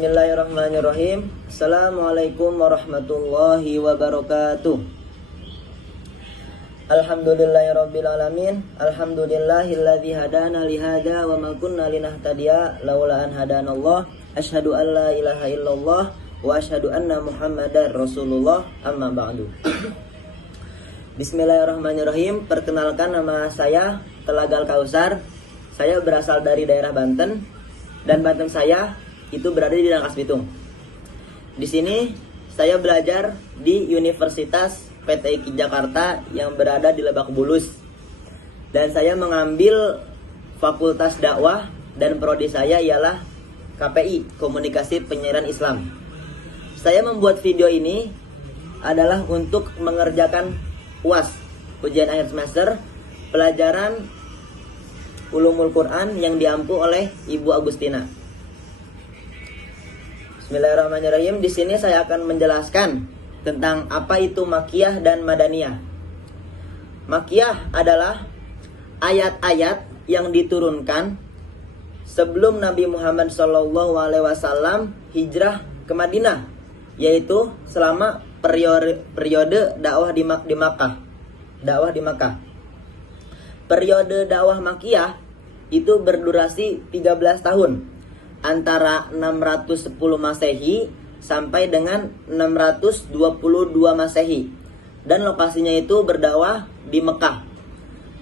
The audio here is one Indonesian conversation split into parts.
Bismillahirrahmanirrahim. Assalamualaikum warahmatullahi wabarakatuh. Alhamdulillahirabbil alamin. Alhamdulillahilladzi hadana li hada wa ma kunna linahtadiya laula an hadanallah. Asyhadu an la ilaha illallah wa asyhadu anna Muhammadar Rasulullah. Amma ba'du. Bismillahirrahmanirrahim. Perkenalkan, nama saya Telagal Kausar. Saya berasal dari daerah Banten, dan Banten saya itu berada di Rangkas Bitung. Di sini saya belajar di Universitas PTIQ Jakarta yang berada di Lebak Bulus, dan saya mengambil Fakultas Dakwah, dan prodi saya ialah KPI, Komunikasi Penyiaran Islam. Saya membuat video ini adalah untuk mengerjakan UAS, ujian akhir semester, pelajaran Ulumul Quran yang diampu oleh Ibu Agustina. Bismillahirrahmanirrahim. Di sini saya akan menjelaskan tentang apa itu Makkiyah dan Madaniyah. Makkiyah adalah ayat-ayat yang diturunkan sebelum Nabi Muhammad SAW hijrah ke Madinah, yaitu selama periode dakwah di Makkah. Periode dakwah Makkiyah itu berdurasi 13 tahun, antara 610 Masehi sampai dengan 622 Masehi, dan lokasinya itu berdakwah di Mekah.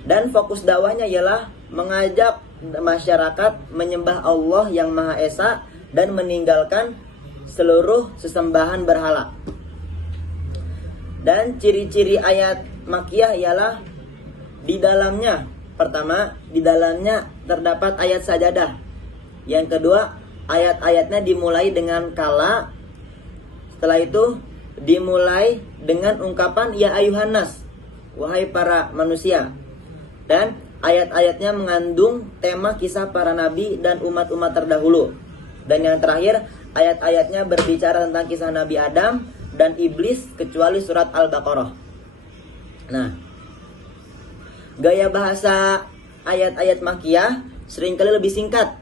Dan fokus dakwahnya ialah mengajak masyarakat menyembah Allah yang Maha Esa dan meninggalkan seluruh sesembahan berhala. Dan ciri-ciri ayat Makkiyah ialah pertama, di dalamnya terdapat ayat sajadah. Yang kedua, ayat-ayatnya dimulai dengan kala. Setelah itu dimulai dengan ungkapan ya ayuhan nas, wahai para manusia. Dan ayat-ayatnya mengandung tema kisah para nabi dan umat-umat terdahulu. Dan yang terakhir, ayat-ayatnya berbicara tentang kisah Nabi Adam dan iblis, kecuali surat Al-Baqarah. Nah, gaya bahasa ayat-ayat Makkiyah seringkali lebih singkat,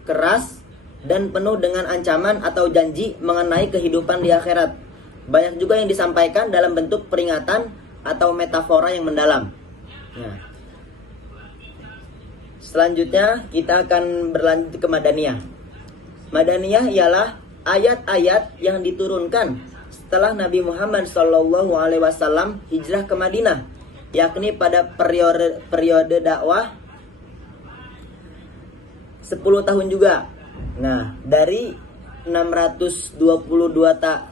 keras, dan penuh dengan ancaman atau janji mengenai kehidupan di akhirat. Banyak juga yang disampaikan dalam bentuk peringatan atau metafora yang mendalam. Nah, selanjutnya kita akan berlanjut ke Madaniyah. Madaniyah ialah ayat-ayat yang diturunkan setelah Nabi Muhammad SAW hijrah ke Madinah, yakni pada periode dakwah 10 tahun juga. Nah, dari 622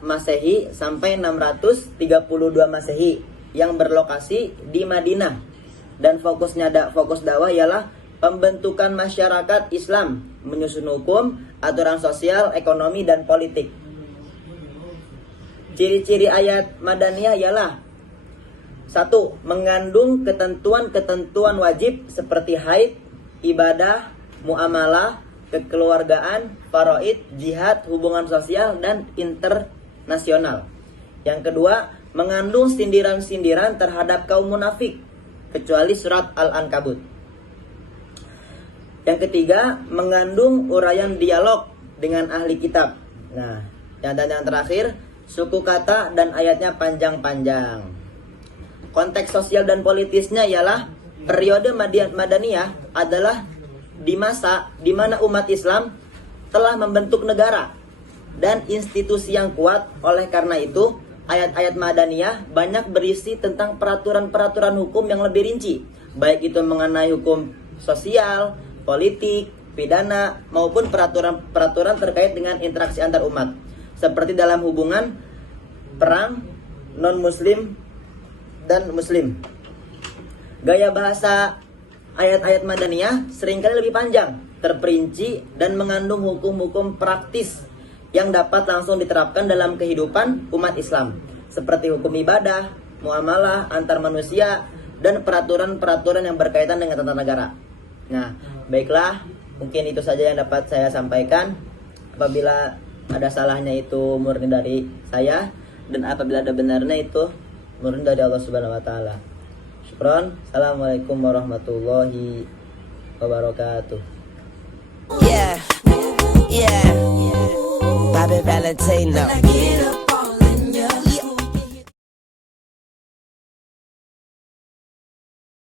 Masehi sampai 632 Masehi yang berlokasi di Madinah. Dan fokus dakwah ialah pembentukan masyarakat Islam, menyusun hukum, aturan sosial, ekonomi, dan politik. Ciri-ciri ayat Madaniyah ialah: 1. Mengandung ketentuan-ketentuan wajib seperti haid, ibadah, muamalah, kekeluargaan, faraid, jihad, hubungan sosial, dan internasional. Yang kedua, mengandung sindiran-sindiran terhadap kaum munafik, kecuali surat Al-Ankabut. Yang ketiga, mengandung uraian dialog dengan ahli kitab. Nah, dan yang terakhir, suku kata dan ayatnya panjang-panjang. Konteks sosial dan politisnya ialah periode Madaniyah adalah di masa di mana umat Islam telah membentuk negara dan institusi yang kuat. Oleh karena itu, ayat-ayat Madaniyah banyak berisi tentang peraturan-peraturan hukum yang lebih rinci, baik itu mengenai hukum sosial, politik, pidana, maupun peraturan-peraturan terkait dengan interaksi antar umat, seperti dalam hubungan perang non-muslim dan muslim. Gaya bahasa ayat-ayat Madaniyah seringkali lebih panjang, terperinci, dan mengandung hukum-hukum praktis yang dapat langsung diterapkan dalam kehidupan umat Islam, seperti hukum ibadah, muamalah antar manusia, dan peraturan-peraturan yang berkaitan dengan tata negara. Nah, baiklah, mungkin itu saja yang dapat saya sampaikan. Apabila ada salahnya itu murni dari saya, dan apabila ada benarnya itu murni dari Allah Subhanahu wa taala. Syukron. Assalamualaikum warahmatullahi wabarakatuh. Yeah. entertainer.